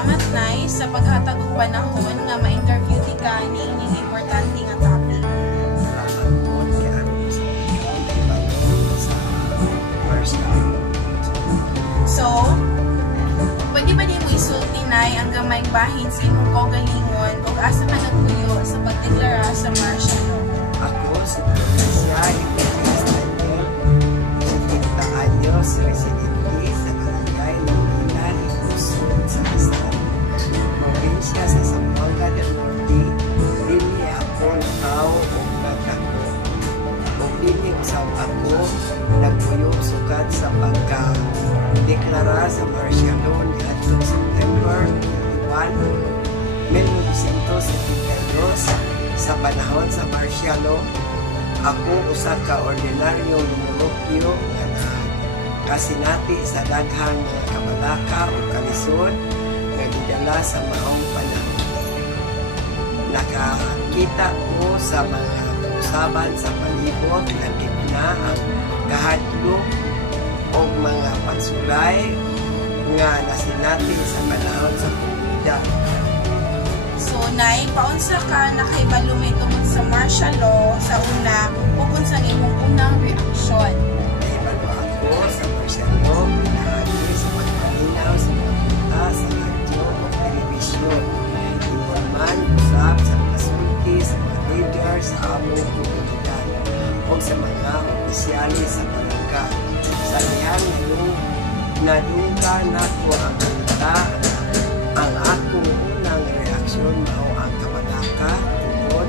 salamat nay sa paghatag og panahon nga ma-interview ti ka ni ining importante nga topic. Salamat po kay Aaron sa pagpapalong sa first time. So, pwede ba niyo isulti nay ang gamayng bahin sa imong kaugalingon o asa ka nagpuyo sa pagdeklara sa martial law? Ako si Profesya Iglesias Daniel, 70 anyos, residente sa Barangay Longinan, Ikusod sa Rizal, probinsya sa Zamboanga del Norte. Dili ako nakaw o nagtako. O dili usab ako nagpuyo sukat sa pagka-deklara sa martial law niadtong September 21, 1972. Sa panahon sa martial law, ako usa ka ordinaryong lumulupyo nga kasinati sa daghang mga kabalaka o kalisod nga gidala sa maong panahon. Nakakita ko sa mga usaban sa palibot na gitna ang kahadlok o mga pagsulay nga nasinati sa panahon sa komunidad. So, nay, paunsa ka nakahibalo tungod sa martial law sa una o unsang imong unang reaksyon? Nahibalo ako sa martial law, pinahagi sa pagpalinaw sa mga punta sa radyo o telebisyon. Iwan man usap sa mga sulti, sa mga leader sa among komunidad o sa mga opisyali sa barangay. Sa lihan nadungka na ko ang balita, ang akong unang reaksyon mao ang kabalaka tungod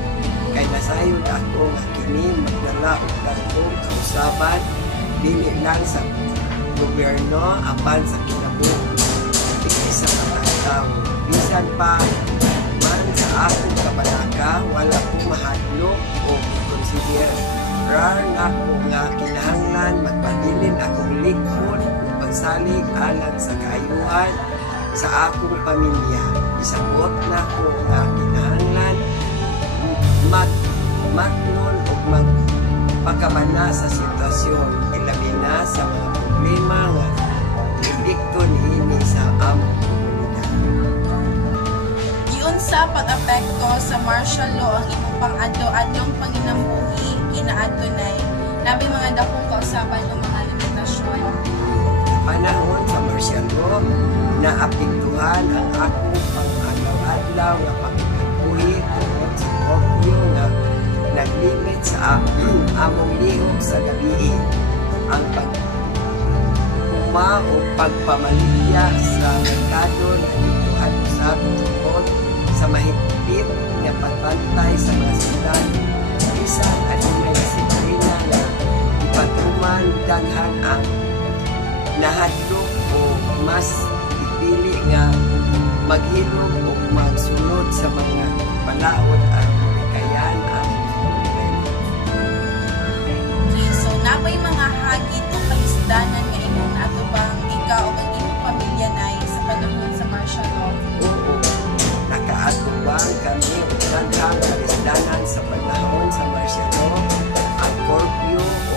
kay nasayod ako nga kini magdala og dagkong kausaban dili lang sa gobyerno apan sa kinabuhi sa mga tao. Bisan pa man sa akong kabalaka wala ko mahadlok o konsiderar na ko nga kinahanglan magpabilin akong likod o pagsalig alang sa kaayuhan sa akong pamilya. Isabot na ko nga kinahanglan matnon o magpakabana sa sitwasyon, ilabi na sa mga problema nga nindikto niini sa among komunidad. Giun sa pag-apekto sa martial law ang imong pang-adto-adtong panginabuhi kinaadto nay, labi mga dakong kausaban o mga limitasyon. Panahon sa martial law, naapektuhan ang akong pang-adlaw-adlaw nga panginabuhi tungod sa kopyo nga naglimit sa among lihok sa gabi. Ang pagpuma o pagpamaligya sa merkado na dituhan usab tungod sa mahigpit nga pagbantay sa mga siudad. Bisan adunay disiplina nga ipatuman daghan ang nahadlok o mas ipili nga maghilom o magsunod sa mga palaot at kayan ang problema. Okay, so napay mga hagit o palisdanan nga imong naatubang ikaw o ang imong pamilya nay sa panahon sa martial law? Oo, nakaatubang kami o daghang palisdanan sa panahon sa martial law. Ang curfew o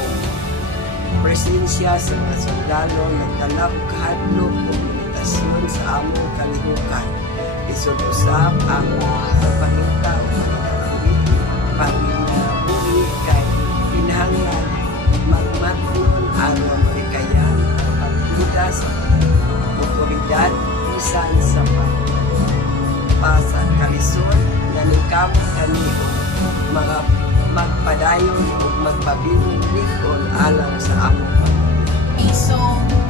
presensya sa mga sundalo nagdala og kahadlok o limitasyon sa among kalihukan. Isod usab ang pagpangita o panginabuhi kay kinahanglan magmatnon ang marikayan ang pagduda sa otoridad bisan sa pasakalisod na ningkamot kami o mga magpadayon o magpabiling likod alang sa among pamilya. Okay, so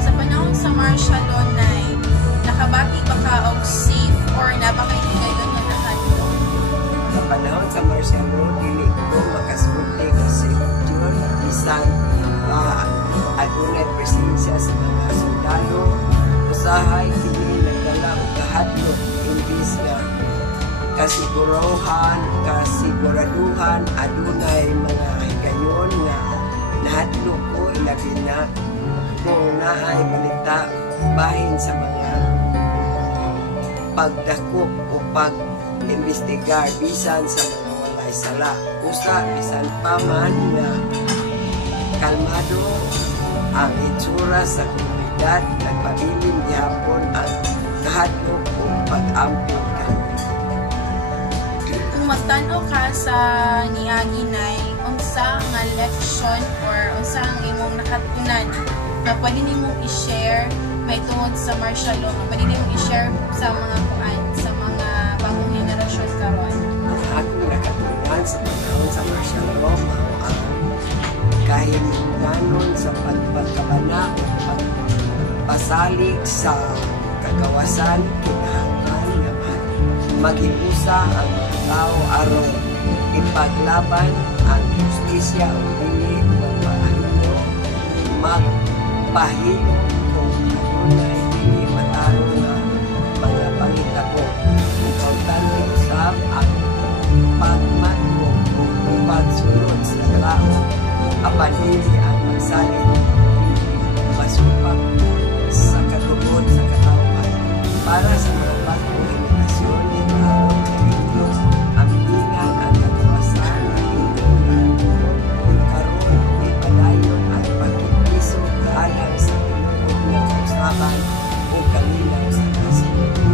sa panahon sa martial law nay, nakabati ba ka og safe or napakahigayon nga nahadlok? Sa panahon sa martial law, dili ko makasulti kasi yun bisan adunay presensya sa mga sundalo. Usahay kini nagdala og kahadlok imbis nga kasiguraduhan adunay mga higayon nga nahadlok ko ilabi na kung naay balita bahin sa mga pagdakop o pag-imbestigar bisan sa mga walay sala. Usa bisan pa man nga kalmado ang itsura sa komunidad, nagpabilin gihapon ang kahadlok o pag-amping kayo. Kung magtanaw ka sa niagi nay, unsa nga leksyon or unsa ang imong nakatunan na pwede nimong i-share may tungod sa martial law, nga pwede nimong i-share sa mga kuan, sa mga bagong henerasyon karon. Ang akong nakatunan sa panahon sa martial law, mao ang kahilinganon sa pagpagkabana o pagpasalig sa kagawasan, kinahanglan nga maghiusa ang mga tao aron ipaglaban ang justisya o dili magpahilo, magpahilo kung kanunay dili mataro nga mga pangitabo. Importante usab ang pagmatbong o pagsunod sa lao, apan dili ang magsalig masupak sa katubod sa katawhan para sa mga bagong henerasyon aron kaninyo ambingan ang kagawasan ng inyong karon di padayon ang pagkikiso alang sa tinuod nga kausaban o kalinaw sa kasunod.